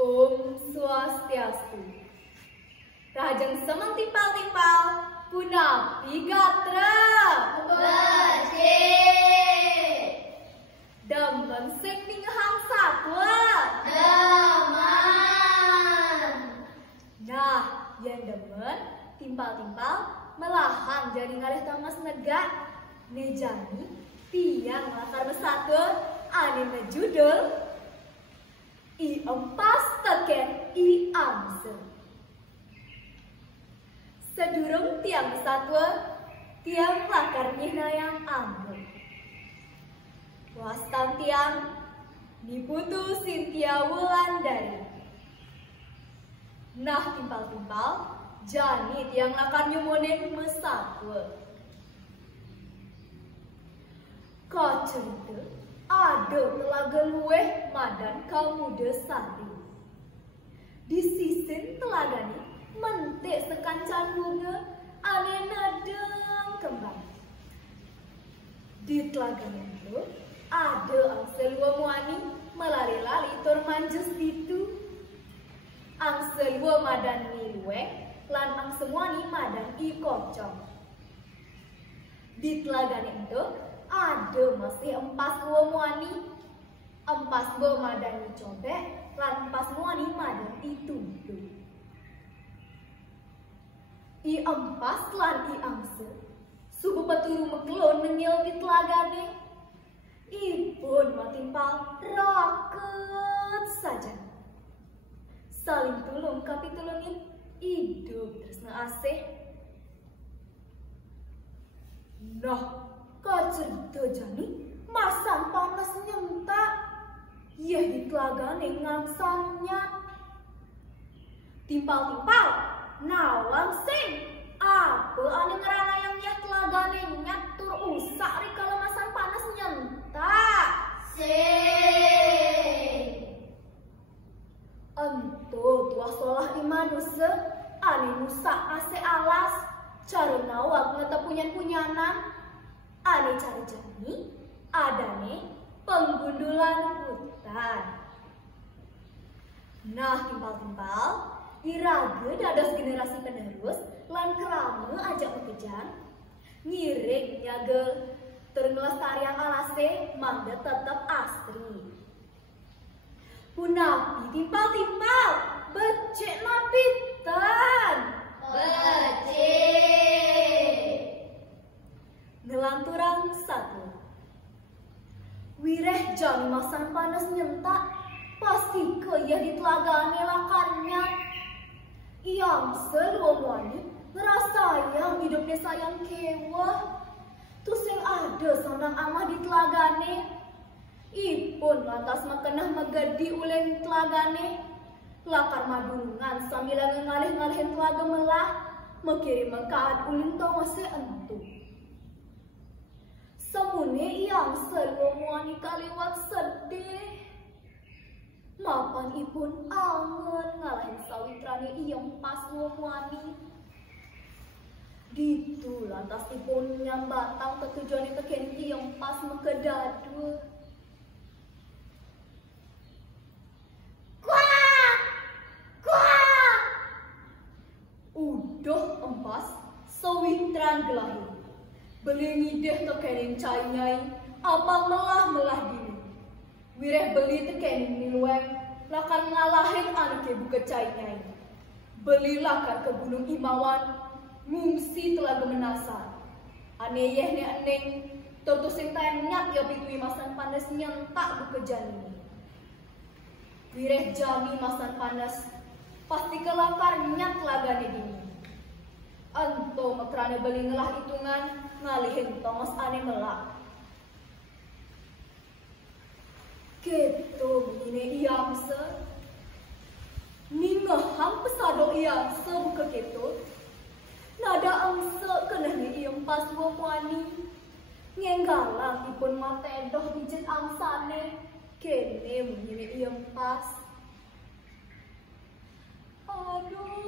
Om Swastiastu. Rajeng semang timpal-timpal, punapi gatra. Bece. Demen sing ningehang satwa. Demen. Nah, yang demen timpal-timpal melahan jadi ngalih tamas negak. Nejani tiang lakar besatun ane ngejudul I empas teken I amse. Sedurung tiang besatun tiang lakar yang anggur. Wastan tiang diputu Sintia Wulandari. Nah timpal-timpal jani tiang lakar nyumonin mesatun. Kau cerita, ada telaga luweh madan kamu desari. Di sisin telaga ni, mentik sekancan bunga, ane nadeng kembang. Di telaga itu, ada angsel lua muani melari-lari tur manjus itu. Angsel lua madan ni luweh, lan angsel muani madan I kocong. Di telaga itu, ada masih empas dua muani, empas dua madani cobek, lan empas muani madan itu. I empas lan I angse, subuh peturu mekelon nengil di telagane. Ipun matimpal raket saja. Saling tulung kapi tulungin, hidup terus ngeasih. Nah, kau cerita jani, masan panas nyentak. Yeh di telagane ngangsannya. Timpal-timpal, nawang sing. Apa ane ngeranayang yeh telagane nyatur usak ri kalau masan panas nyentak. Sing. Ento tua solah di manusia, ane musak ase alas. Cara nawak ngetepunyan-punyanan. Ane cari jani, adane penggundulan hutan. Nah, timpal-timpal, iraga dados generasi penerus, lan kerama ajak mekejang, ngiring nyagel terngelestarian alase, mangga tetep asri. Punapi timpal-timpal, becek napitan. Bece. Ngelanturang satu. Wireh jani masan panas nyentak, pasti kaya di telagane lakarnya. Yang seluruhnya ngerasa yang hidupnya sayang kewah. Terus yang ada sandang amah di telagane. Ipun lantas makenah megedi uleng telagane. Lakar madungan sambil ngalih-ngalihin telaga melah. Mekirim mengkaat uleng tau masih entuk. Semune yang seluruhnya kaliwat sedih. Mapan ipun angen ngalahin sawitrane iyong pas wani. Ditu lantas ipun nyambatang ketujuan teken iyong pas mekedadu. Kuak! Kuak! Udah empas sawitran gelahi. Beli ngideh tekenin cai-nyai, apa melah gini. Wireh beli tekenin nilueng, lakar ngalahin anake buka cai-nyai. Beli lakar ke Gunung Imawan, ngungsi telaga menasar. Aneyeh ne eneng, tortus sing tanyat ya pitui masan panas nyentak buka jani. Wireh jani masan panas, pasti kelakar nyat lagane dini. Ento mekrane beli ngelah hitungan, ngalihin tongos ane melak. Gitu ini iamse. Ningehang pesado iamse buka gitu. Nada angse kena ni iam pas wani. Ngenggalang ipun matedoh bijit angsane. Kene ini iam pas. Aduh.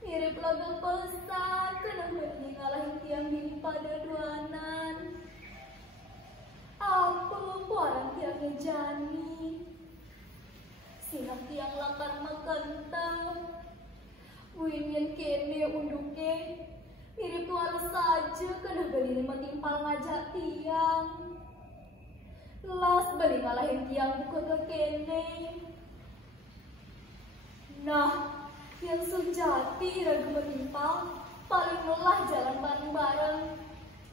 Mirip lagu pesan, kenapa ngalahin tiang ini pada duanan. Aku orang tiangnya jani. Sinap timpal ngajak tiang. Las beli ngalahin tiang buka ke kene. Nah, yang sejati ragu menimpal paling melah jalan bareng-bareng.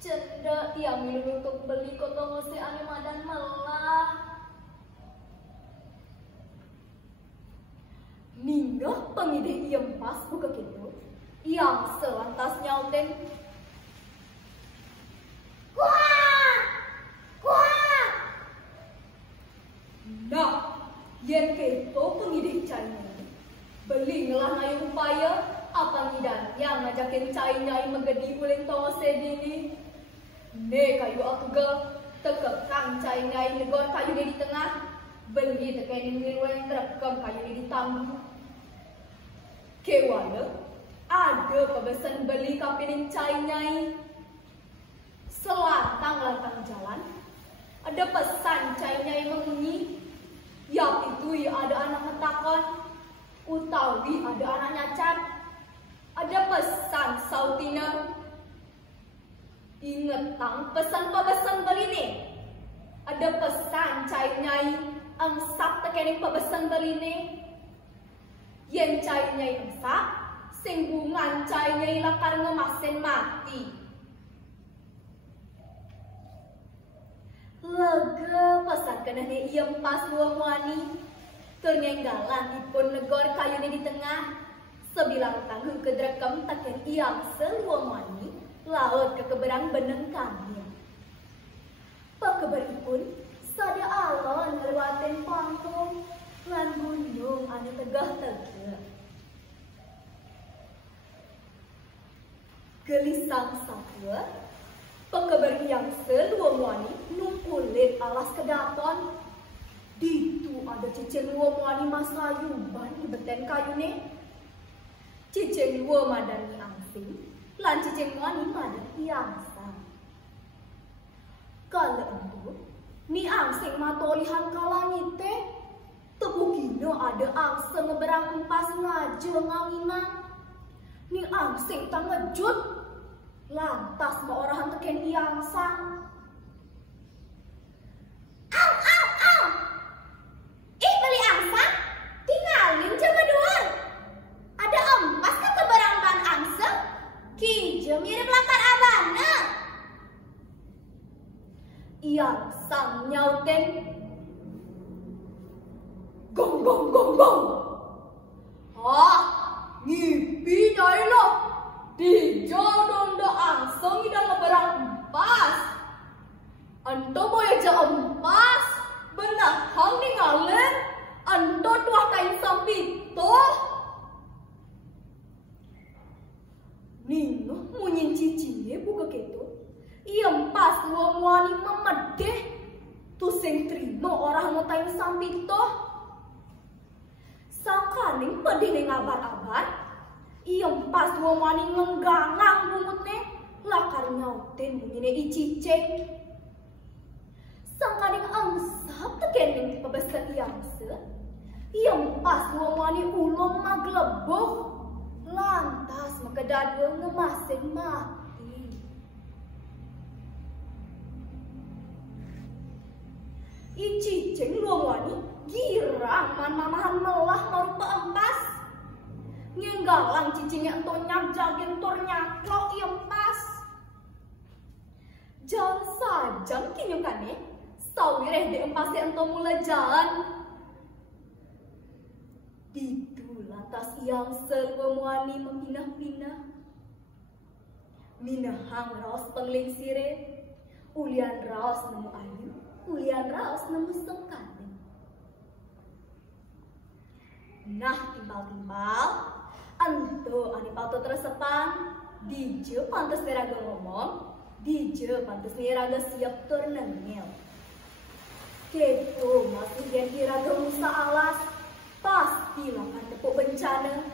Cenda tiang minum untuk beli kotong ngose ane madan melah. Minggah pengide iem pas buka gitu. Yang selantas nyauten. Kuah! Kuah! Nah, yen keto pengide cainya. Beli ngelah ngayu upaya, apa ngidan yang ngajakin cainya menggedi uleng tose dini. Ne kayu atuga, tekekang cainya negor kayu di tengah. Beli tekenin ngirueng terekam kayu di tangguh. Kewala, ada pebesan beli kapining cainya. Selantang-lantang jalan, ada pesan cainya mengunyi. Yap itu ya ada anak ngetakon, utawi ada anak nyacat. Ada pesan sautina. Ingetang pesan pebesan beli nih. Ada pesan cainya angsak tekening pebesan beli nih. Yen cainya angsak, singgungan cainya lakar ngemasin mati. Lega pesan kenanya iem pas luang wani. Ternenggalan ipun negor kayu di tengah. Sebilang tangguh kedrekam taken iang seluang wani. Laut ke keberang beneng kami. Pakeberipun sada alon ngelewatin panggung. Lan gunung anu tegah-tegah. Gelisang satwa. Pekeber yang seluang wani numpulit alas kedaton. Ditu ada cicing luang wani masayuban di beten kayu ne. Cicing luang madani angsing, lan cicing wani madani angsang. Kala itu, ni angsing matolihan kalangite. Tepukino ada angsing ngeberang empas ngaje nganginang. Ni angsing tak ngejut. Lantas maorahan teken iangsang. Au, au, au! Ih beli angsang, tinggalin coba doang. Ada empas kan keberangkan angsang, kije mirip lakar abana. Iangsang nyauten. Gong, gong, gong, gong. Hah, ngipi nyai lo. Dijodong do angseng idang ngeberang empas. Anto boya ja empas. Benahang ningalen. Anto tuah kain sampito. Nino munyin cicinya buka keto. Iya empas luang wani memedeh. Tusing trino orang mau kain sampito. Sakaning pedih ning abar-abar. Iem pas wong wani ngenggangang lumutne lakar nyauten mungine icicek. Sangkaning angsap tekening pebesan iangse. Iem pas wong wani ulung magleboh. Lantas makedadua ngemasing mati. Icicek wong wani girang man mamahan melah marupa empas. Ngenggalang cicingnya ento nyajagin tur nyaklok iem pas. Jalan sajam kinyukane, sawireh de empase ento mulai jalan. Ditu lantas yang serwemwani meminah-minah. Minahang raos pengling sire, ulian raos nemu ayu, ulian raos nemu sengkane. Nah timbal-timbal, anto anipal tu tersepang, dije pantas neraga ngomong, dije pantas neraga siap turnengel. Keto masih yang iraga musa alas, pasti akan tepuk bencana.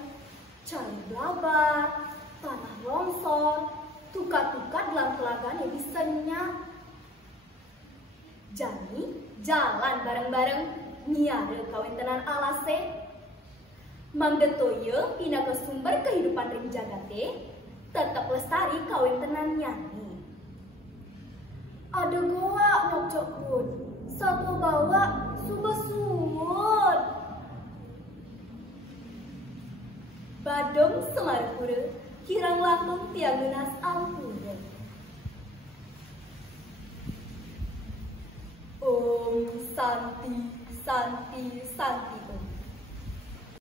Cari blabar, tanah longsor, tukat-tukat dalam telaga yang bisanya. Jadi jalan bareng-bareng, niada kawin tenan alase. Mangdetoye pindah ke sumber kehidupan ring jagate, tetap lestari kawin tenan nyanyi. Ada goa nok cokut, satu bawa subah sumut. Badong semarpura, kirang lakung tiang genas ampura. Om Santi, Santi, Santi.